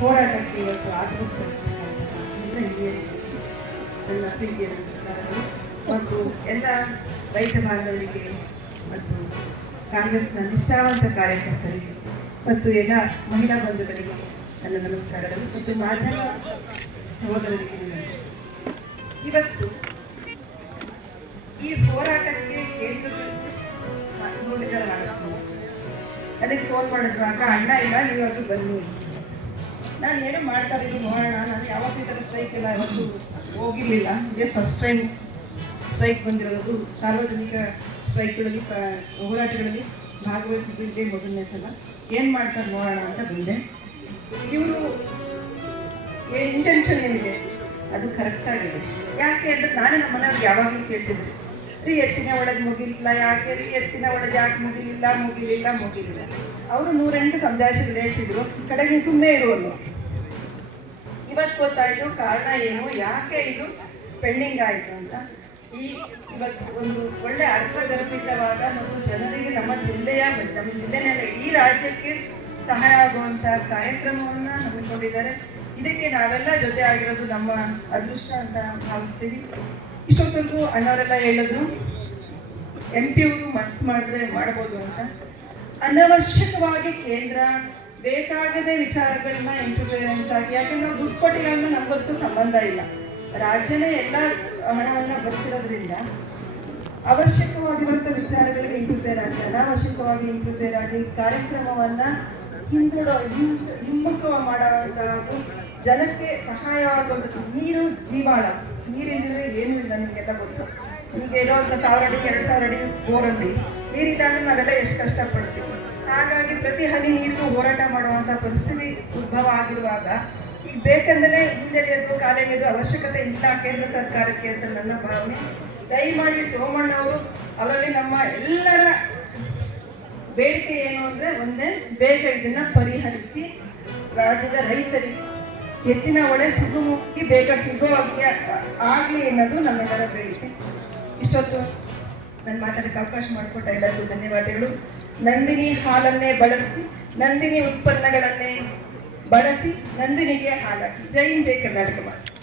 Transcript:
ಹೋರಾಟಕ್ಕೆ ಇವತ್ತು ಆಗಮಿಸಿರ್ತಕ್ಕಂಥ ಎಲ್ಲ ಹಿರಿಯರಿಗೆ ನನ್ನ ಪ್ರೀತಿಯ ನಮಸ್ಕಾರಗಳು ಮತ್ತು ಎಲ್ಲ ರೈತ ಬಾಂಧವರಿಗೆ ಮತ್ತು ಕಾಂಗ್ರೆಸ್ನ ನಿಷ್ಠಾವಂತ ಕಾರ್ಯಕರ್ತರಿಗೆ ಮತ್ತು ಎಲ್ಲ ಮಹಿಳಾ ಬಂಧುಗಳಿಗೆ ನನ್ನ ನಮಸ್ಕಾರಗಳು ಮತ್ತು ಮಾಧ್ಯಮ ಸಹೋದರರಿಗೆ ಇವತ್ತು ಈ ಹೋರಾಟಕ್ಕೆ ಕೇಂದ್ರದಲ್ಲಿ ನನಗೆ ಫೋನ್ ಮಾಡಿದ್ರಾಗ ಅಣ್ಣ ಇಲ್ಲ ನೀವು ಅದು ಬನ್ನಿ, ನಾನು ಏನು ಮಾಡ್ತಾ ಇದ್ದೀನಿ ನೋಡೋಣ. ನಾನು ಯಾವತ್ತೂ ಈ ಥರ ಸ್ಟ್ರೈಕ್ ಎಲ್ಲ ಯಾವತ್ತೂ ಹೋಗಿರಲಿಲ್ಲ, ಇದೇ ಫಸ್ಟ್ ಟೈಮ್ ಸ್ಟ್ರೈಕ್ ಬಂದಿರೋದು. ಸಾರ್ವಜನಿಕ ಸ್ಟ್ರೈಕ್ಗಳಲ್ಲಿ ಹೋರಾಟಗಳಲ್ಲಿ ಭಾಗವಹಿಸಿದ್ದೆ ಮೊದಲನೇ ಸಲ. ಏನು ಮಾಡ್ತಾರೆ ನೋಡೋಣ ಅಂತ ಬಂದೆ. ಇವರು ಏನು ಇಂಟೆನ್ಷನ್ ಏನಿದೆ ಅದು ಕರೆಕ್ಟ್ ಆಗಿದೆ. ಯಾಕೆ ಅಂದರೆ ನಾನೇ ನಮ್ಮ ಮನೆಯವ್ರಿಗೆ ಯಾವಾಗಲೂ ಕೇಳ್ತಿದ್ದೆ, ರೀ ಎತ್ತಿನ ಒಳಗೆ ಮುಗಿಲಿಲ್ಲ ಯಾಕೆ, ರೀ ಎತ್ತಿನ ಒಳಗೆ ಯಾಕೆ ಮುಗಿಲಿಲ್ಲ. ಅವರು 108 ಸಮಜಾಯಿಸಿಗಳು ಹೇಳ್ತಿದ್ರು, ಕಡೆಗೆ ಸುಮ್ಮನೆ ಇರುವಲ್ಲ. ಇವತ್ತು ಗೊತ್ತಾಯಿತು ಕಾರಣ ಏನು, ಯಾಕೆ ಇದು ಪೆಂಡಿಂಗ್ ಆಯಿತು ಅಂತ. ಇವತ್ತು ಒಂದು ಒಳ್ಳೆ ಅರ್ಥಗರ್ಭಿತವಾದ ಮತ್ತು ಜನರಿಗೆ ನಮ್ಮ ಜಿಲ್ಲೆನೆಲ್ಲ ಈ ರಾಜ್ಯಕ್ಕೆ ಸಹಾಯ ಆಗುವಂಥ ಕಾರ್ಯಕ್ರಮವನ್ನು ಹಮ್ಮಿಕೊಂಡಿದ್ದಾರೆ. ಇದಕ್ಕೆ ನಾವೆಲ್ಲ ಜೊತೆ ಆಗಿರೋದು ನಮ್ಮ ಅದೃಷ್ಟ ಅಂತ ಭಾವಿಸ್ತೀವಿ. ಇಷ್ಟೊತ್ತವರೆಗೂ ಅಣ್ಣವರೆಲ್ಲ ಹೇಳಿದ್ರು MP ಅವರು ಮನಸ್ಸು ಮಾಡಿದ್ರೆ ಮಾಡ್ಬೋದು ಅಂತ. ಅನವಶ್ಯಕವಾಗಿ ಕೇಂದ್ರ ಬೇಕಾಗದೆ ವಿಚಾರಗಳನ್ನ ಇಂಟರ್ಫಿಯರ್ ಅಂತಾಗಿ, ಯಾಕಂದ್ರೆ ನಾವು ದುಡ್ಡು ಕೊಟ್ಟಿಲ್ಲ ಅಂದ್ರೆ ನಮಗೊತ್ತು ಸಂಬಂಧ ಇಲ್ಲ. ರಾಜ್ಯನೇ ಎಲ್ಲ ಹಣವನ್ನ ಬರ್ತಿರೋದ್ರಿಂದ ಅವಶ್ಯಕವಾಗಿರುವಂಥ ವಿಚಾರಗಳಿಗೆ ಇಂಟರ್ಫಿಯರ್ ಆಗಿ, ಅನಾವಶ್ಯಕವಾಗಿ ಇಂಟರ್ಫಿಯರ್ ಆಗಿ ಕಾರ್ಯಕ್ರಮವನ್ನ ಹಿಮ್ಮುಖ ಮಾಡುವಂಥದ್ದು, ಜನಕ್ಕೆ ಸಹಾಯವಾಗುವಂಥದ್ದು. ನೀರು ಜೀವಾಳ, ನೀರಿಲ್ಲದ್ರೆ ಏನೂ ಇಲ್ಲ, ನಿಮಗೆಲ್ಲ ಗೊತ್ತು. ಈಗ ಇರೋಂಥ 1000 ಅಡಿ 2000 ಅಡಿ ಬೋರಲ್ಲಿ ನೀರಿಲ್ಲ ಅಂದ್ರೆ ನಾವೆಲ್ಲ ಎಷ್ಟು ಕಷ್ಟಪಡ್ತೀವಿ. ಹಾಗಾಗಿ ಪ್ರತಿ ಹನಿ ನೀರಿಗೂ ಹೋರಾಟ ಮಾಡುವಂಥ ಪರಿಸ್ಥಿತಿ ಉದ್ಭವ ಆಗಿರುವಾಗ ಈಗ ಬೇಕಂದ್ರೆ ಹಿಂದೆಳೆಯೋದು ಕಾಲೆಳೆಯೋದು ಅವಶ್ಯಕತೆ ಇಲ್ಲ ಕೇಂದ್ರ ಸರ್ಕಾರಕ್ಕೆ ಅಂತ ನನ್ನ ಭಾವನೆ. ದಯಮಾಡಿ ಸೋಮಣ್ಣ ಅವರು ಅವರಲ್ಲಿ ನಮ್ಮ ಎಲ್ಲರ ಬೇಡಿಕೆ ಏನು ಅಂದರೆ ಒಂದೇ, ಬೇಗ ಇದನ್ನ ಪರಿಹರಿಸಿ ರಾಜ್ಯದ ರೈತರಿಗೆ ಎತ್ತಿನ ಹೊಳೆ ಸುಗಮವಾಗಿ ಬೇಗ ಸಿಗೋ ಆಗಲಿ ಅನ್ನೋದು ನಮ್ಮೆಲ್ಲರ ಬೇಡಿಕೆ. ಇಷ್ಟೊತ್ತು ನಾನು ಮಾತಾಡೋಕ್ಕೆ ಅವಕಾಶ ಮಾಡಿಕೊಟ್ಟ ಎಲ್ಲರಿಗೂ ಧನ್ಯವಾದಗಳು. ನಂದಿನಿ ಹಾಲನ್ನೇ ಬಳಸಿ, ನಂದಿನಿ ಉತ್ಪನ್ನಗಳನ್ನೇ ಬಳಸಿ, ನಂದಿನಿಗೆ ಹಾಲಾಕಿ. ಜೈ ಹಿಂದ್, ಜೈ ಕರ್ನಾಟಕ ಮಾತು.